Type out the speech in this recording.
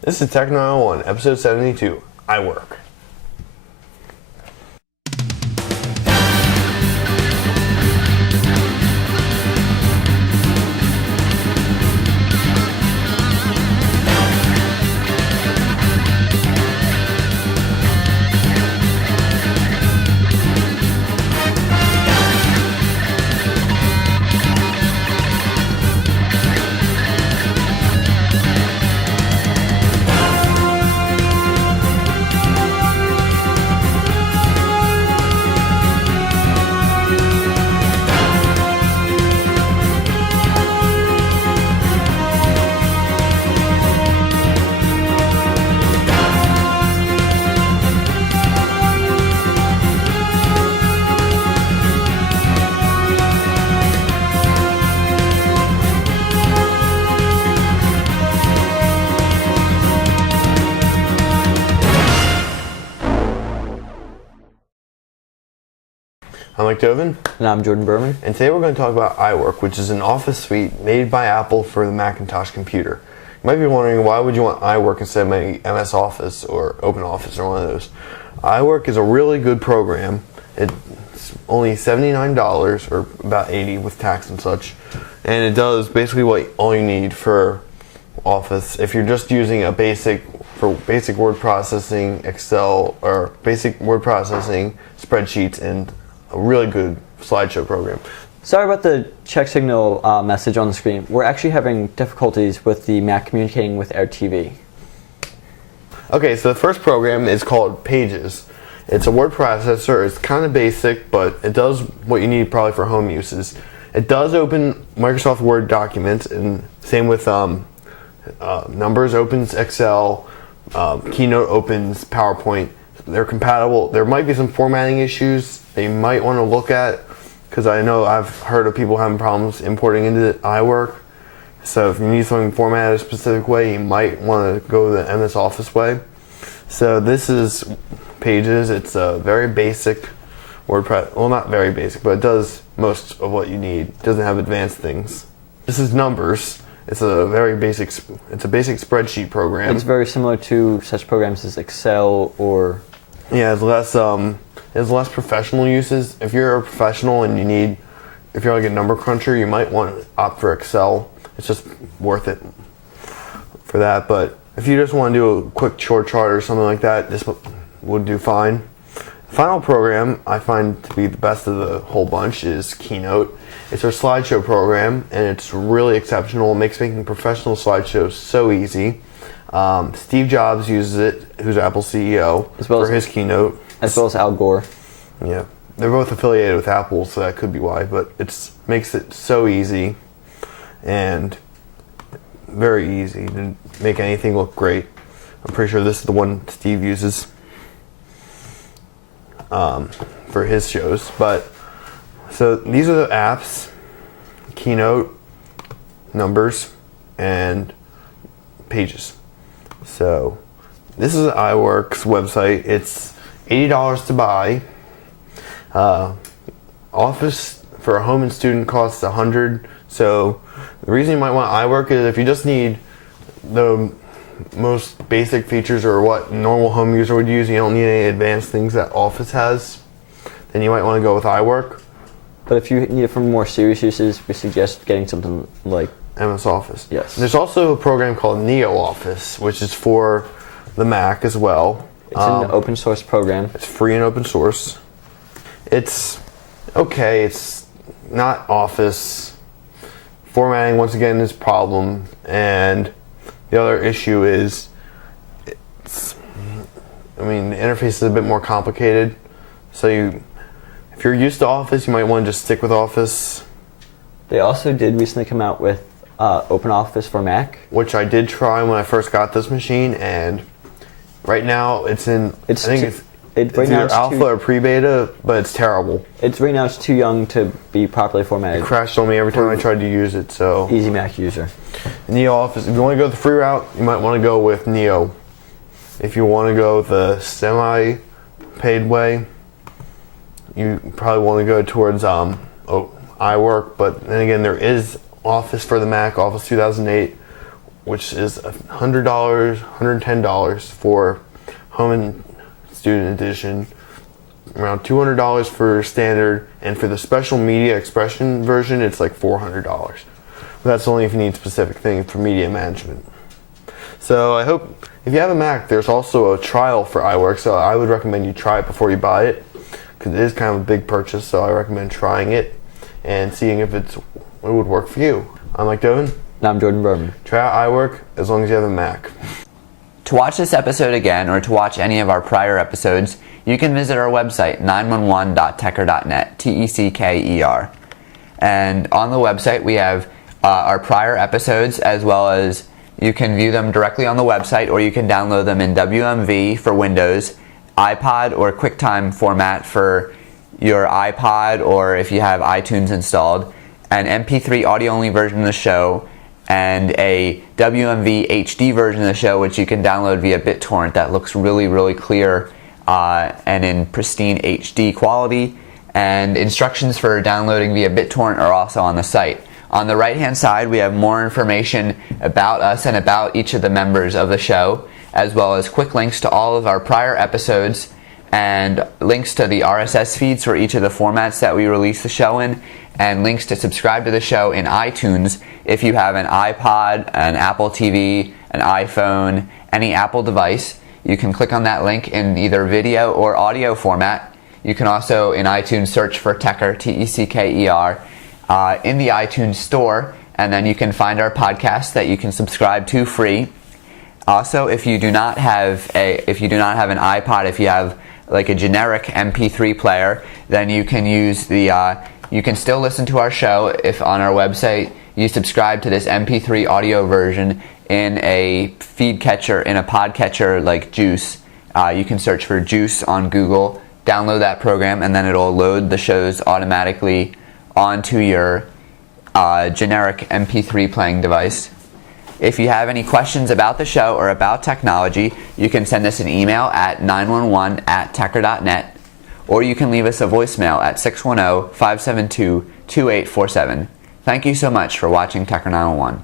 This is Tech 901, episode 72, iWork. I'm Mike Dovin. And I'm Jordan Berman. And today we're going to talk about iWork, which is an office suite made by Apple for the Macintosh computer. You might be wondering, why would you want iWork instead of maybe MS Office or OpenOffice or one of those? iWork is a really good program. It's only $79 or about $80 with tax and such. And it does basically all you need for Office. If you're just using a basic word processing, Excel, or basic word processing, spreadsheets, and a really good slideshow program. Sorry about the check signal message on the screen. We're actually having difficulties with the Mac communicating with our TV. Okay, so the first program is called Pages. It's a word processor. It's kind of basic, but it does what you need probably for home uses. It does open Microsoft Word documents, and same with Numbers opens Excel, Keynote opens PowerPoint. They're compatible. There might be some formatting issues that you might want to look at, because I know I've heard of people having problems importing into iWork. So if you need something formatted a specific way, you might want to go the MS Office way. So this is Pages. It's a very basic WordPress. Well, not very basic, but it does most of what you need. It doesn't have advanced things. This is Numbers. It's a basic spreadsheet program. It's very similar to such programs as Excel or... Yeah, it's less professional uses. If you're a professional and if you're like a number cruncher, you might want to opt for Excel. It's just worth it for that. But if you just want to do a quick short chart or something like that, this would do fine. The final program I find to be the best of the whole bunch is Keynote. It's our slideshow program, and it's really exceptional. It makes making professional slideshows so easy. Steve Jobs uses it, who's Apple's CEO, for his Keynote. As well as Al Gore. Yeah, they're both affiliated with Apple, so that could be why. But it makes it so easy and very easy to make anything look great. I'm pretty sure this is the one Steve uses for his shows. But so these are the apps: Keynote, Numbers, and Pages. So this is iWork's website. It's $80 to buy. Office for a home and student costs $100. So the reason you might want iWork is if you just need the most basic features or what normal home user would use, you don't need any advanced things that Office has, then you might want to go with iWork. But if you need it for more serious uses, we suggest getting something like MS Office. Yes. There's also a program called NeoOffice, which is for the Mac as well. It's an open source program. It's free and open source. It's okay. It's not Office. Formatting, once again, is a problem. And the other issue is, the interface is a bit more complicated. So if you're used to Office, you might want to just stick with Office. They also did recently come out with OpenOffice for Mac, which I did try when I first got this machine, and right now it's either alpha or pre-beta, but it's terrible. Right now it's too young to be properly formatted. It crashed on me every time I tried to use it. So easy Mac user. NeoOffice. If you want to go the free route, you might want to go with Neo. If you want to go the semi-paid way, you probably want to go towards iWork. But then again, there is Office for the Mac, Office 2008, which is $100, $110 for home and student edition, around $200 for standard, and for the special media expression version, it's like $400. But that's only if you need specific things for media management. So I hope, if you have a Mac, there's also a trial for iWork, so I would recommend you try it before you buy it, because it is kind of a big purchase, so I recommend trying it and seeing if it would work for you. I'm Mike Dovin. And I'm Jordan Berman. Try out iWork as long as you have a Mac. To watch this episode again or to watch any of our prior episodes, you can visit our website, 911.tecker.net, Tecker. And on the website we have our prior episodes, as well as you can view them directly on the website, or you can download them in WMV for Windows, iPod or QuickTime format for your iPod, or if you have iTunes installed, an MP3 audio-only version of the show, and a WMV HD version of the show, which you can download via BitTorrent that looks really, really clear and in pristine HD quality. And instructions for downloading via BitTorrent are also on the site. On the right-hand side, we have more information about us and about each of the members of the show, as well as quick links to all of our prior episodes and links to the RSS feeds for each of the formats that we release the show in, and links to subscribe to the show in iTunes if you have an iPod, an Apple TV, an iPhone, any Apple device. You can click on that link in either video or audio format. You can also in iTunes search for Tecker, Tecker, in the iTunes store, and then you can find our podcast that you can subscribe to free. Also, if you do not have an iPod, if you have like a generic MP3 player, then you can use you can still listen to our show if on our website you subscribe to this MP3 audio version in a feed catcher, in a podcatcher like Juice. You can search for Juice on Google, download that program, and then it'll load the shows automatically onto your generic MP3 playing device. If you have any questions about the show or about technology, you can send us an email at 911@tecker.net, or you can leave us a voicemail at 610-572-2847. Thank you so much for watching Tecker 911.